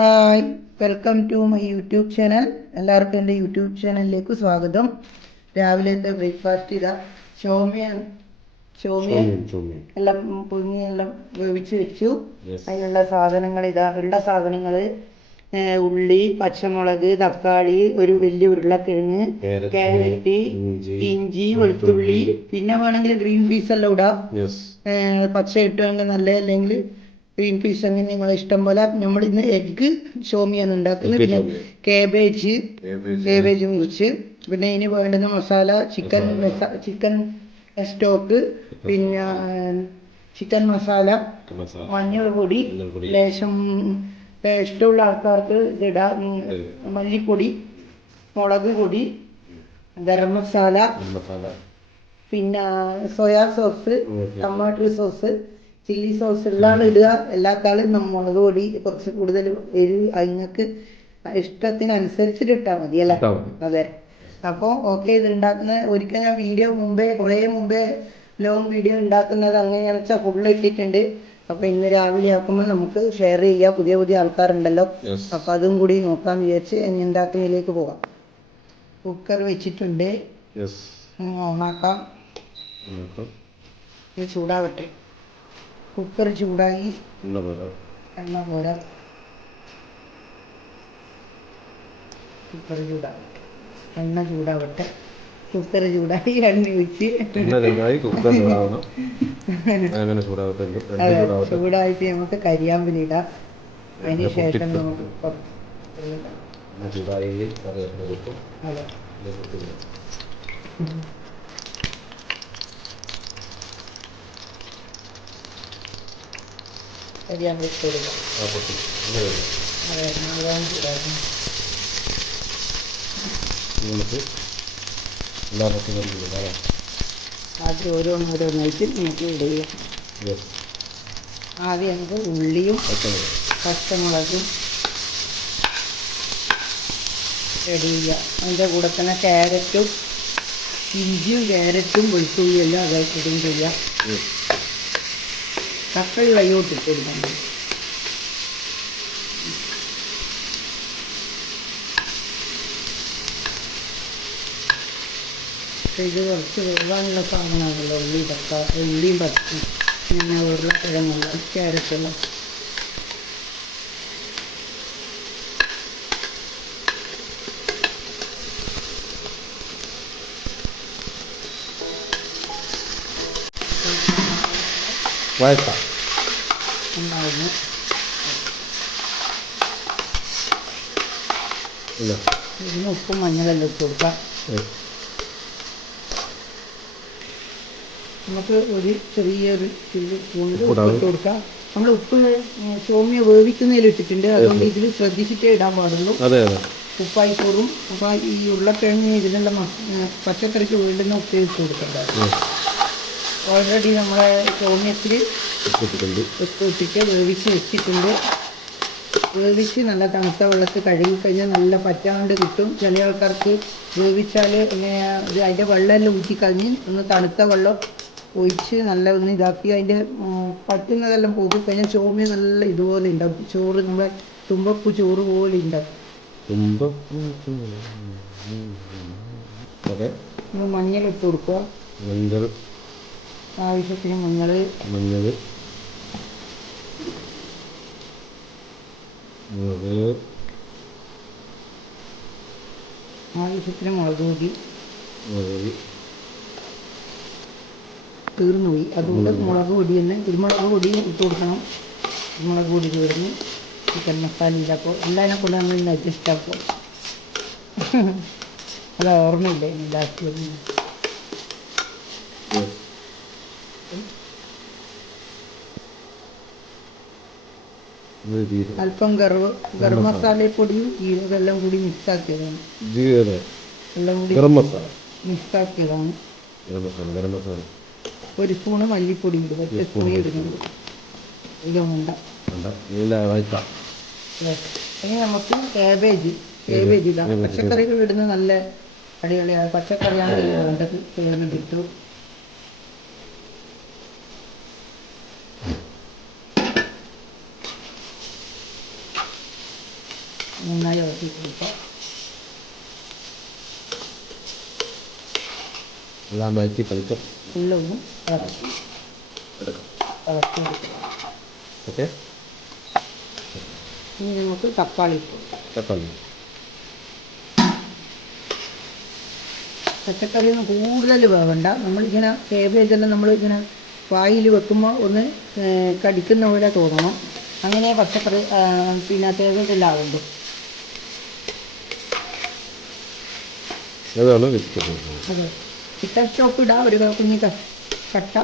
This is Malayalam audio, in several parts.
Hi welcome to my YouTube channel എല്ലാവർക്കും എന്റെ യൂട്യൂബ് ചാനലിലേക്ക് സ്വാഗതം. രാവിലത്തെ ബ്രേക്ക്ഫാസ്റ്റ് ഇതാ. ചോമയാണ്. ചോമയ എല്ലാം പുഴുങ്ങി എല്ലാം വേവിച്ച് വെച്ചു. അതിനുള്ള സാധനങ്ങൾ ഇതാ. ഉള്ള സാധനങ്ങൾ ഉള്ളി പച്ചമുളക് തക്കാളി ഒരു വലിയ ഉരുളക്കിഴങ്ങ് കാരറ്റ് ഇഞ്ചി, വെളുത്തുള്ളി. പിന്നെ വേണമെങ്കിൽ ഗ്രീൻ പീസ് എല്ലാം ഇടാം. പച്ച ഇട്ടുവാണെങ്കിൽ നല്ല അല്ലെങ്കിൽ ഗ്രീൻ പീസ് അങ്ങനെ നിങ്ങളെ ഇഷ്ടം പോലെ നമ്മൾ ഇന്ന് എഗ്ഗ് ഷോമിയാണ് ഉണ്ടാക്കുന്നത് പിന്നെ. കേബേജ്. കേബേജ് മുറിച്ച് പിന്നെ ഇനി വേണ്ടുന്ന മസാല ചിക്കൻ ചിക്കൻ സ്റ്റോക്ക് പിന്നെ ചിക്കൻ മസാല മഞ്ഞൾ പൊടി. ലേശം ഇഷ്ടമുള്ള ആൾക്കാർക്ക് ഉം. മല്ലിപ്പൊടി മുളക് പൊടി ഗരം മസാല പിന്നെ soya sauce. Tomato sauce chilli sauce എല്ലാം ഇടുക. എല്ലാത്താളും മുളക് പൊടി കുറച്ച് കൂടുതൽ എരിവ് നിങ്ങൾക്ക് ഇഷ്ടത്തിനനുസരിച്ചിട്ട് ഇട്ടാൽ മതി അല്ലേ. അതെ. അപ്പോൾ ഓക്കെ ഇത് ഉണ്ടാക്കുന്ന ഒരിക്കൽ ഞാൻ വീഡിയോ മുമ്പേ കുറേ മുമ്പേ ലോങ് വീഡിയോ ഉണ്ടാക്കുന്നത് അങ്ങനെയാണെന്ന് വെച്ചാൽ ഫുള്ള് ഇട്ടിട്ടുണ്ട്. അപ്പൊ ഇന്ന് രാവിലെ ആക്കുമ്പോൾ നമുക്ക് ഷെയർ ചെയ്യാം. പുതിയ പുതിയ ആൾക്കാരുണ്ടല്ലോ. അപ്പൊ അതും കൂടി നോക്കാൻ വിചാരിച്ച് ഇനി ഉണ്ടാക്കുന്നതിലേക്ക് പോവാം. കുക്കർ വെച്ചിട്ടുണ്ട്. ഓണാക്കാം. ഇത് ചൂടാവട്ടെ. കുക്കർ ചൂടായി എണ്ണ പോരാ? കുക്കർ ചൂടാവട്ടെ. എണ്ണ ചൂടാവട്ടെ. കുക്കർ ചൂടായി എണ്ണ ഒഴിച്ച് ചൂടായിട്ട് നമുക്ക് കരിയാമ്പില ഇടാം. അതിന് ശേഷം നമുക്ക് അതെ. നല്ലോണം ചൂടാക്കണം നമുക്ക് എല്ലാ പച്ചക്കറിയും ഇടാം ആദ്യം ഓരോന്നോരോന്നായിട്ട് നമുക്ക് ഇടുക. ആദ്യം നമുക്ക് ഉള്ളിയും പച്ചമുളക്. ചെയ്യുക അതിന്റെ കൂടെ തന്നെ ക്യാരറ്റും ഇഞ്ചിയും ക്യാരറ്റും വെളുത്തുള്ളിയും എല്ലാം അതായിട്ട് ഇടുകയും ചെയ്യുക യെസ് തക്കാളി കയ്യോട്ട് ഇട്ട് കൊടുക്കണം പക്ഷേ ഇത് കുറച്ച് വേവാനുള്ള സാധനമാണല്ലോ ഉള്ളി തക്കാളി ഉള്ളിയും പച്ച പിന്നെ ഉരുളക്കിഴങ്ങുള്ള ക്യാരറ്റെല്ലാം ഉണ്ടാവുന്നു ഇല്ല. ഇതിന് ഉപ്പും മഞ്ഞളെല്ലാം ഇട്ട് കൊടുക്കാം. നമുക്ക് ഒരു ചെറിയൊരു ചില്ലി സ്പൂണിൽ ഉപ്പ് ഇട്ട് കൊടുക്കാം. നമ്മൾ ഉപ്പ് സോമ്യ വേവിക്കുന്നതിൽ ഇട്ടിട്ടുണ്ട്. അതുകൊണ്ട് ഇതിൽ ശ്രദ്ധിച്ചിട്ടേ ഇടാൻ പാടുള്ളൂ. ഉപ്പായി കൂടും അപ്പോൾ ഈ ഉരുളക്കിഴങ്ങ് ഇതിനുള്ള പച്ചക്കറിക്ക് വീണ്ടുന്ന ഉപ്പ് ഇട്ട് കൊടുക്കണ്ട യെസ് ഓൾറെഡി നമ്മളെ ചോമ്യത്തിൽ ഇട്ടിട്ടുണ്ട് ഉപ്പ് ഇട്ടിട്ട് വേവിച്ച് വെച്ചിട്ടുണ്ട് വേവിച്ച് നല്ല തണുത്ത വെള്ളത്തിൽ കഴുകി കഴിഞ്ഞാൽ നല്ല പറ്റാണ്ട് കിട്ടും ചില ആൾക്കാർക്ക് വേവിച്ചാൽ അതിന്റെ വെള്ളമെല്ലാം ഊറ്റിക്കളഞ്ഞ് ഒന്ന് തണുത്ത വെള്ളം ഒഴിച്ച് നല്ല ഒന്ന് ഇതാക്കി അതിന്റെ പറ്റുന്നതെല്ലാം പോയി കഴിഞ്ഞാൽ ചോമ്യ നല്ല ഇതുപോലെ ഉണ്ടാവും ചോറ് നമ്മളെ തുമ്പപ്പൂ ചോറ് പോലെ ഉണ്ടാവും തുമ്പപ്പൂ മഞ്ഞൾ ഇട്ട് കൊടുക്കുക മഞ്ഞൾ ആവശ്യത്തിന് മഞ്ഞൾ മഞ്ഞൾ മുളക്. ആവശ്യത്തിന് മുളക് പൊടി. മുളക്. തീർന്നു പോയി അതുകൊണ്ട് മുളക് പൊടി തന്നെ കുരുമുളക് പൊടി ഇട്ട് കൊടുക്കണം. കുരുമുളക് പൊടി തീർന്നു ചിക്കൻ മസാല ഇല്ലപ്പോൾ എല്ലാം കൊണ്ട് നമ്മൾ അഡ്ജസ്റ്റ് ആക്കും അത് ഓർമ്മയില്ല? ലാസ്റ്റ് വരുന്നത് യെസ് ഇത് ജീരകം അല്പം ഗർവ ഗരം മസാലപ്പൊടിയും ജീരകമെല്ലാം കൂടി മിക്സ് ആക്കിയതാണ് ജീരകം. എല്ലാം കൂടി ഗരം മസാല. മിക്സ് ആക്കിയതാണ് ഗരം മസാല ഗരം മസാല. ഒരു സ്പൂണ് മല്ലിപ്പൊടി ഉണ്ട് ഒറ്റ സ്പൂണേ ഇടുന്നുള്ളൂ ഇതൊന്നുണ്ട വേണ്ട. ഇനി നമുക്ക് കാബേജ്. കാബേജ്. ഇടാം. പച്ചക്കറികൾ ഇടുന്ന നല്ല അടിപൊളിയാണ്. പച്ചക്കറിയാണ് വേണ്ടത്. ഇട്ടു നന്നായി ഇളക്കി കൊടുക്കാം എല്ലാം വഴറ്റി പതുക്കെ ഫുള്ളൊന്ന് ഇളക്കി. എടുക്കാം. ഇളക്കി കൊടുക്കാം ഓക്കെ. ഇനി നമുക്ക് തക്കാളി. തക്കാളി. പച്ചക്കറി ഒന്നും കൂടുതൽ വേവണ്ട. നമ്മളിങ്ങനെ കേബേജ് എല്ലാം നമ്മളിങ്ങനെ വായിൽ വെക്കുമ്പോൾ ഒന്ന് കടിക്കുന്ന പോലെ തോന്നണം. അങ്ങനെ പച്ചക്കറി പിന്നെ കേബേജ് എല്ലാം ആവുള്ളൂ അതാണ് ഒരു കുഞ്ഞി കട്ട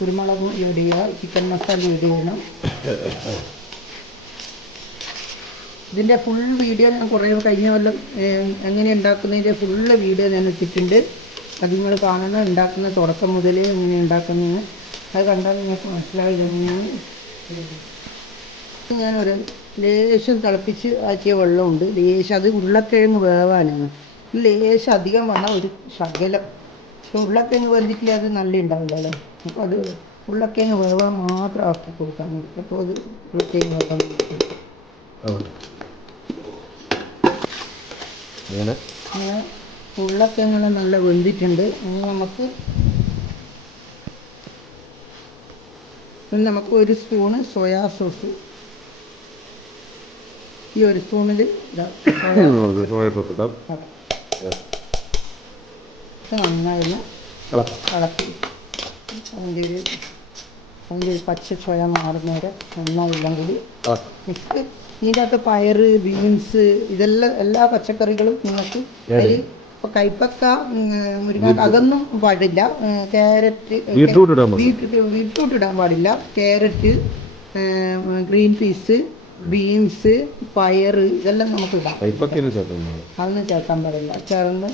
കുരുമുളകും. ചിക്കൻ മസാല ഫുൾ വീഡിയോ ഞാൻ കുറേ കഴിഞ്ഞ കൊല്ലം എങ്ങനെ ഉണ്ടാക്കുന്നതിന്റെ ഫുള്ള് വീഡിയോ ഞാൻ ഇട്ടിട്ടുണ്ട്. അത് നിങ്ങൾ കാണുന്ന ഉണ്ടാക്കുന്ന തുടക്കം മുതലേ എങ്ങനെ ഉണ്ടാക്കുന്നതെന്ന് അത് കണ്ടാൽ നിങ്ങൾക്ക് മനസ്സിലാവില്ല ഞാൻ. ഞാനൊരു ലേശം തിളപ്പിച്ച് ആക്കിയ വെള്ളമുണ്ട്. ലേശം അത് ഉരുളക്കിഴങ്ങ് വേവാനാണ്. ലേശം അധികം വേണം ഒരു ശകലം. പക്ഷെ ഉരുളക്കിഴങ്ങ് വെന്തിട്ടില്ല അത് നല്ല ഉണ്ടാവില്ലല്ലോ. അപ്പോൾ അത് ഉരുളക്കിഴങ്ങ് വേവാൻ മാത്രം ആക്കി കൊടുക്കാൻ മതി. അപ്പോൾ അത് ഉരുളക്കിഴങ്ങ് കൊടുക്കും അങ്ങനെ അങ്ങനെ നല്ല വെന്തിട്ടുണ്ട്. ഇനി നമുക്ക് നമുക്ക് ഒരു സ്പൂണ് സോയാ സോസ് ഈ ഒരു സ്പൂണിൽ നന്നായിരുന്നു. ഇളക്കാം ഇളക്കി അതിന്റെ ഒരു അതിന്റെ ഒരു പച്ച ചുയ മാറുന്നവരെ നന്നായില്ല കൂടി. മിക്സ്. ഇതിന്റെ അകത്ത് പയറ് ബീൻസ് ഇതെല്ലാം എല്ലാ പച്ചക്കറികളും നിങ്ങൾക്ക് ഇപ്പൊ അതിൽ ഇപ്പോൾ കൈപ്പക്ക മുരിങ്ങ അതൊന്നും പാടില്ല. കാരറ്റ് ക്യാരറ്റ് ബീട്രൂട്ട് ബീട്രൂട്ട് ഇടാൻ പാടില്ല. ക്യാരറ്റ് ഗ്രീൻ പീസ് ബീൻസ് പയർ ഇതെല്ലാം നമുക്ക് ഇടാം അതൊന്നും ചേർക്കാൻ പാടില്ല. ചേർന്ന്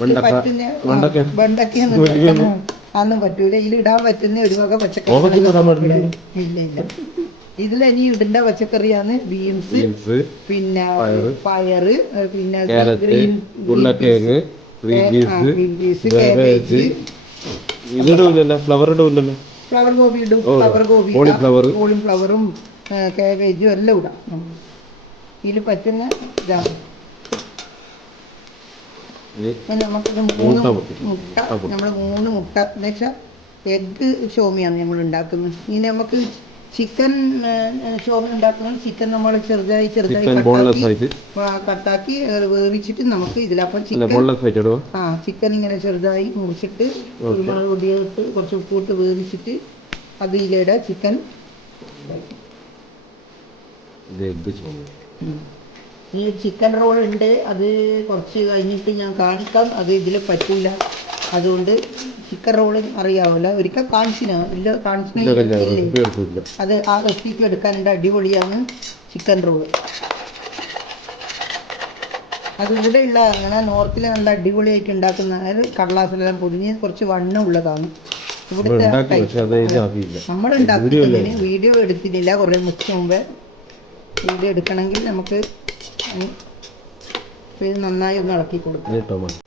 വെണ്ടക്ക, പറ്റുന്ന വെണ്ടക്ക. വെണ്ടക്കൊന്നും മുരിങ്ങ. അതൊന്നും പറ്റൂല. ഇതിൽ ഇടാൻ പറ്റുന്ന ഒരു വക പച്ചക്കറി ഇടാൻ പാടില്ല. ഇല്ല ഇല്ല. ഇതിൽ ഇനി ഇടേണ്ട പച്ചക്കറിയാണ് ബീൻസ് ബീൻസ് പിന്നെ പയറ്, പയറ് ഏഹ് പിന്നെ ക്യാരറ്റ് ഗ്രീൻ ഉരുളക്കിഴങ്ങ് green peas green peas cabbage cabbage ഇതിടൂല്ലല്ലോ flower ഇടൂല്ലല്ലോ ഫ്ലവർ ഗോപി ഇടും. ഓ, ഫ്ലവർ ഗോപി കോളിഫ്ലവർ. കോളിഫ്ലവറും കാബേജും എല്ലാം ഇടാം. ഇതിൽ പറ്റുന്ന ഇതാണ്. നമുക്കിത് മൂന്ന് മുട്ട. നമ്മൾ മൂന്ന് മുട്ട. എന്ന് വെച്ചാൽ എഗ്ഗ് ഷോമിയാണ് നമ്മൾ ഉണ്ടാക്കുന്നത്. ഇനി നമുക്ക് ചിക്കൻ ഷോമി ഉണ്ടാക്കുന്നത് ചിക്കൻ നമ്മൾ ചെറുതായി ചെറുതായി കട്ടാക്കി വേവിച്ചിട്ട് നമുക്ക് ഇതിലപ്പം ചിക്കൻ ആ ചിക്കൻ ഇങ്ങനെ ചെറുതായി മുറിച്ചിട്ട് കുരുമുളക് പൊടിയിട്ട് കുറച്ച് ഉപ്പിട്ട് വേവിച്ചിട്ട് അത് ഇതിലിടെ ചിക്കൻ ഇത് ഈ ചിക്കൻ റോൾ ഉണ്ട് അത് കുറച്ച് കഴിഞ്ഞിട്ട് ഞാൻ കാണിക്കാം. അത് ഇതിൽ പറ്റൂല. അതുകൊണ്ട് ചിക്കൻ റോൾ അറിയാവില്ല ഒരിക്കൽ കാണിച്ചിനാ? ഇല്ല കാണിച്ചില്ല അത് ആ റെസിപ്പി എടുക്കാനുണ്ട്. അടിപൊളിയാണ് ചിക്കൻ റോൾ അത് ഇവിടെ ഉള്ള അങ്ങനെ നോർത്തിൽ നല്ല അടിപൊളിയായിട്ട് ഉണ്ടാക്കുന്ന അതായത് കടലാസിലെല്ലാം പൊടിഞ്ഞ് കുറച്ച് വണ്ണം ഉള്ളതാണ്. ഇവിടുത്തെ നമ്മൾ വീഡിയോ വീഡിയോ എടുത്തിട്ടില്ല കുറേ മുച്ച് മുമ്പേ. വീഡിയോ എടുക്കണമെങ്കിൽ നമുക്ക് ഇത് നന്നായി ഒന്ന് ഇളക്കി കൊടുക്കാം. ഇത് ടൊമാറ്റോ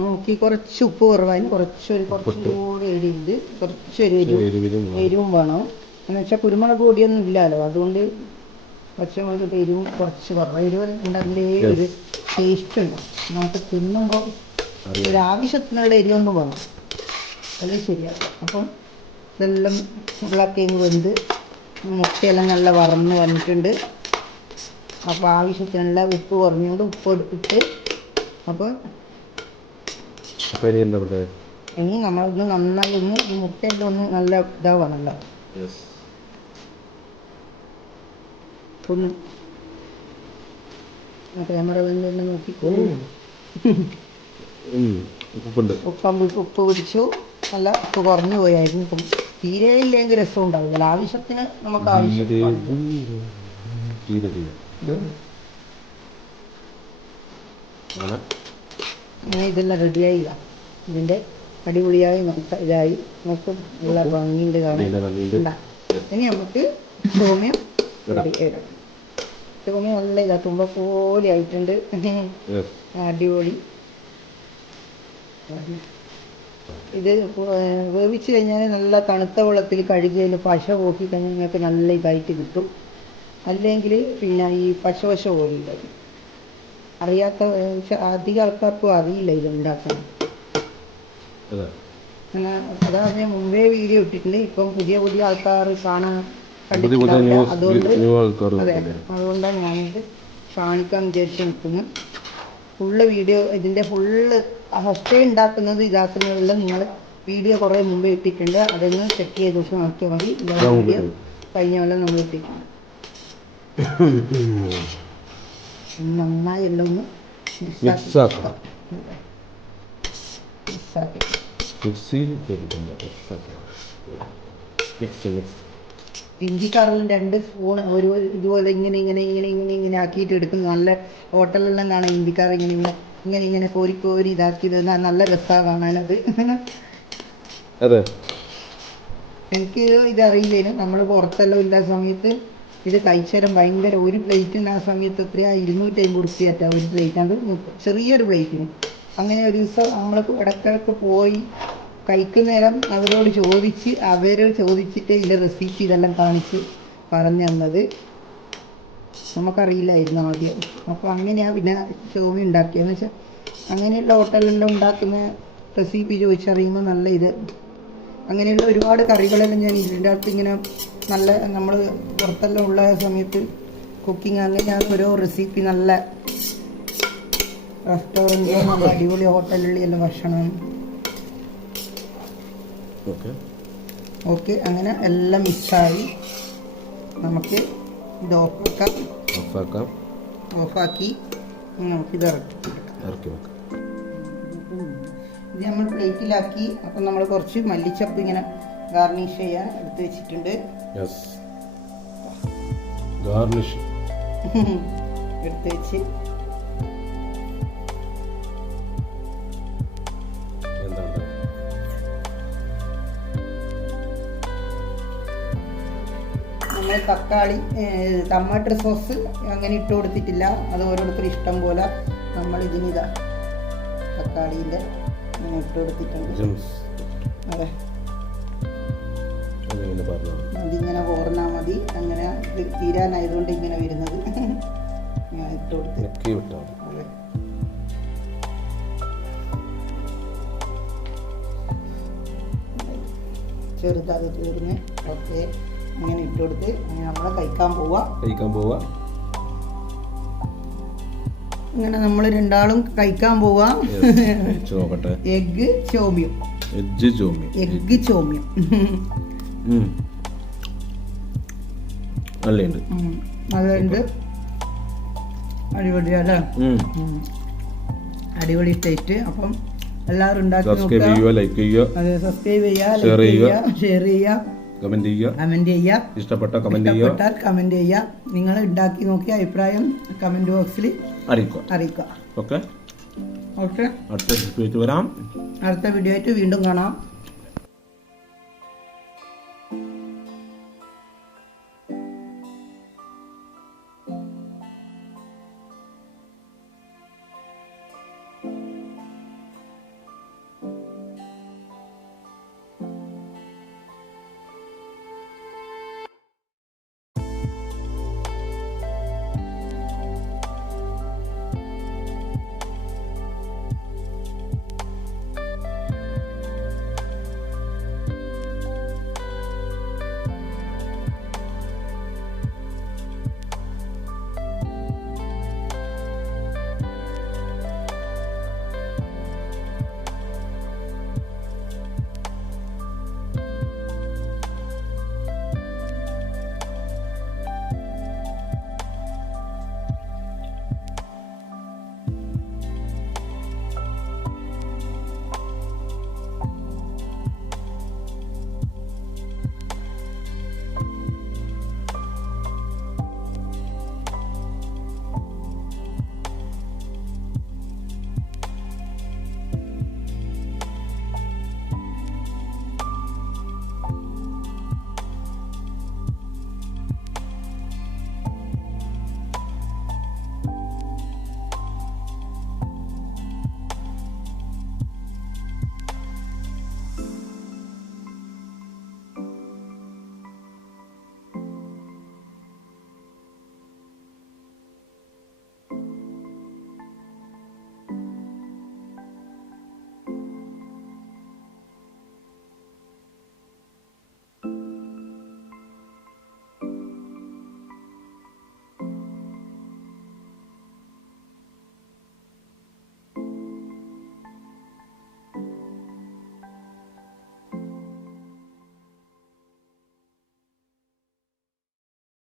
നോക്കി കുറച്ച് ഉപ്പ് കുറവായിരുന്നു കുറച്ചൊരു കുറച്ചുകൂടി എരി കുറച്ചൊരു കുറച്ച് എരിവിലും എരിവും വേണം. എന്ന് വെച്ചാൽ കുരുമുളക് പൊടിയൊന്നും ഇല്ലല്ലോ അതുകൊണ്ട് പച്ചമുളക് എരിവും കുറച്ച് കുറവ്. എരിവ് ഉണ്ടെങ്കിലേ ഒരു ടേസ്റ്റ് ഉണ്ട്. നമുക്ക് തിന്നുമ്പോൾ. ഒരു ആവശ്യത്തിനുള്ള എരിവൊന്നും വേണം. അത് ശരിയാക്കാം അപ്പം ഇതെല്ലാം ഉരുളക്കിഴങ്ങ് വെന്ത് മുട്ടയെല്ലാം നല്ല വറന്ന് വന്നിട്ടുണ്ട്. അപ്പോൾ ആവശ്യത്തിനുള്ള ഉപ്പ് കുറഞ്ഞുകൊണ്ട് ഉപ്പ് എടുത്തിട്ട് അപ്പോൾ അപ്പൊ ഇനി നമ്മളൊന്ന് നന്നായി ഒന്ന് ഈ മുട്ടയെല്ലാം ഒന്ന് നല്ല ഇതാവണല്ലോ. ഒന്ന് ക്യാമറ ഉപ്പുണ്ട്. ഉപ്പം ഉപ്പ് പിടിച്ചു. നല്ല ഉപ്പ് കുറഞ്ഞു പോയായിരുന്നു ഇപ്പം. തീരെ ഇല്ലെങ്കിൽ രസം ഉണ്ടാവില്ല ആവശ്യത്തിന് നമുക്ക് ആവശ്യം. അങ്ങനെ ഇതെല്ലാം റെഡിയായില്ല ഇതിന്റെ അടിപൊളിയായി നമുക്ക് ഇതായി. നമുക്ക് നല്ല ഭംഗിയുണ്ട് കാണാൻ. ഇതിന്റെ. ഇനി നമുക്ക് സോമ്യം. സോമ്യം നല്ല ഇതാ തുമ്പ പോലെ ആയിട്ടുണ്ട്. അടിപൊളി. ഇത് വേവിച്ച് കഴിഞ്ഞാൽ നല്ല തണുത്ത വെള്ളത്തിൽ കഴുകിയതിന് പശ പോക്കി കഴിഞ്ഞാൽ നിങ്ങൾക്ക് നല്ല ഇതായിട്ട് കിട്ടും. അല്ലെങ്കിൽ പിന്നെ ഈ പശവശ പോലുണ്ട് അറിയാത്ത അധികം ആൾക്കാർക്കും അറിയില്ല ഇത് ഉണ്ടാക്കാൻ. അതാണ് അതാ ഞാൻ മുമ്പേ വീഡിയോ ഇട്ടിട്ടുണ്ട്. ഇപ്പം പുതിയ പുതിയ ആൾക്കാർ കാണാൻ. അതുകൊണ്ട് അതെ അതുകൊണ്ടാണ് ഞാനിത് കാണിക്കാൻ വിചാരിച്ച് നിൽക്കുന്നത്. ഫുള്ള് വീഡിയോ ഇതിന്റെ ഫുള്ള് ഫസ്റ്റ് ഉണ്ടാക്കുന്നത് ഇതാക്കുന്നതെല്ലാം നിങ്ങൾ വീഡിയോ കുറേ മുമ്പേ ഇട്ടിട്ടുണ്ട്. അതൊന്ന് ചെക്ക് ചെയ്ത് ദിവസം നോക്കിയാൽ മതി. വീഡിയോ കഴിഞ്ഞ കൊല്ലം നമ്മൾ ഇട്ടിട്ടുണ്ട്. നന്നായി എല്ലാം ഒന്ന് മിക്സ് ആക്കാം. മിക്സിയിൽ മിക്സ് മിക്സ് ഇഞ്ചിക്കറിലും രണ്ട് സ്പൂൺ ഒരു ഇതുപോലെ ഇങ്ങനെ ഇങ്ങനെ ഇങ്ങനെ ഇങ്ങനെ ഇങ്ങനെ ആക്കിയിട്ട് എടുക്കുന്നത്. നല്ല ഹോട്ടലിലെല്ലാം കാണാം ഇഞ്ചിക്കറി ഇങ്ങനെ ഇങ്ങനെ ഇങ്ങനെ ഇങ്ങനെ കോരി കോരി ഇതാക്കിയത് നല്ല രസമാണ് കാണാനത് അതെ. എനിക്ക് ഇത് അറിയില്ലേനു നമ്മൾ പുറത്തെല്ലാം ഇല്ല സമയത്ത് ഇത് കഴിച്ചാലും ഭയങ്കര ഒരു പ്ലേറ്റിന് ആ സമയത്ത് എത്രയാ? ഇരുന്നൂറ്റി അമ്പത് റുപ്യാറ്റ ഒരു പ്ലേറ്റ് അത് ചെറിയൊരു പ്ലേറ്റിന് അങ്ങനെ ഒരു ദിവസം നമ്മൾ ഇടക്കിടക്ക് പോയി കഴിക്കുന്നേരം അവരോട് ചോദിച്ച് അവർ ചോദിച്ചിട്ട് ഇതിന്റെ റെസിപ്പി ഇതെല്ലാം കാണിച്ച് പറഞ്ഞു തന്നത്. നമുക്കറിയില്ലായിരുന്നു ആദ്യം. അപ്പോൾ അങ്ങനെയാണ് പിന്നെ ഷോമി ഉണ്ടാക്കിയെന്ന് വെച്ചാൽ അങ്ങനെയുള്ള ഹോട്ടലിലെല്ലാം ഉണ്ടാക്കുന്ന റെസിപ്പി ചോദിച്ചറിയുമ്പോൾ നല്ല ഇത്. അങ്ങനെയുള്ള ഒരുപാട് കറികളെല്ലാം ഞാൻ ഇതിന്റെ അകത്ത് ഇങ്ങനെ നല്ല നമ്മൾ പുറത്തെല്ലാം ഉള്ള സമയത്ത് കുക്കിംഗ് അങ്ങനെ ഞാൻ ഓരോ റെസിപ്പി നല്ല റെസ്റ്റോറന്റിലും നല്ല അടിപൊളി ഹോട്ടലിലെല്ലാം ഭക്ഷണം. ഓക്കെ ഓക്കെ അങ്ങനെ എല്ലാം മിക്സായി നമുക്ക് ഇത് ഓഫാക്കാം. ഓഫാക്കാം. ഓഫാക്കി നമുക്കിത് ഇറക്കി ഇറക്കി വെക്കാം. ഇത് നമ്മൾ പ്ലേറ്റിലാക്കി അപ്പം നമ്മൾ കുറച്ച് മല്ലിച്ചപ്പ് ഇങ്ങനെ ഗാർണിഷ് ചെയ്യാൻ എടുത്ത് വെച്ചിട്ടുണ്ട്. ഗാർണിഷ്. എടുത്ത് വെച്ച്. നമ്മൾ തക്കാളി ടമാറ്റർ സോസ് അങ്ങനെ ഇട്ട് കൊടുത്തിട്ടില്ല. അത് ഓരോരുത്തർ ഇഷ്ടം പോലെ നമ്മൾ ഇതിനിതാ തക്കാളിന്റെ അങ്ങനെ ഇട്ട് കൊടുത്തിട്ടുണ്ട്. അതെ. അതിങ്ങനെ ഓർന്നാൽ മതി. അങ്ങനെ ഇത് തീരാനായതുകൊണ്ട് ഇങ്ങനെ വരുന്നത്. ഞാൻ ഇട്ട് കൊടുത്ത്. അതെ. ചെറുതായി തീർന്ന് ഓക്കെ. അങ്ങനെ ഇട്ട് കൊടുത്ത് നമ്മൾ കഴിക്കാൻ പോവാ. കഴിക്കാൻ പോവാ. ഇങ്ങനെ നമ്മൾ രണ്ടാളും കഴിക്കാൻ പോവാ. നോക്കട്ടെ. Egg chowmein. Egg chowmein egg chowmein. നല്ലുണ്ട് നല്ലുണ്ട് അടിപൊളിയല്ലേ. അടിപൊളി ടേസ്റ്റ് അപ്പം എല്ലാവരും ഉണ്ടാക്കി നോക്കുക. ചെയ്യുക ലൈക്ക് ചെയ്യുക. അത് സബ്സ്ക്രൈബ് ചെയ്യുക ലൈക്ക് ചെയ്യുക. ചെയ്യുക ഷെയർ ചെയ്യുക. കമന്റ് ചെയ്യുക. കമന്റ് ചെയ്യുക. ഇഷ്ടപ്പെട്ട കമന്റ് ചെയ്യുക. കമന്റ് ചെയ്യുക. നിങ്ങൾ ഉണ്ടാക്കി നോക്കിയ അഭിപ്രായം കമന്റ് ബോക്സിൽ അറിയിക്കുക. അറിയിക്കുക. ഓക്കെ ഓക്കെ അടുത്ത വീഡിയോ വരാം. അടുത്ത വീഡിയോ ആയിട്ട് വീണ്ടും കാണാം.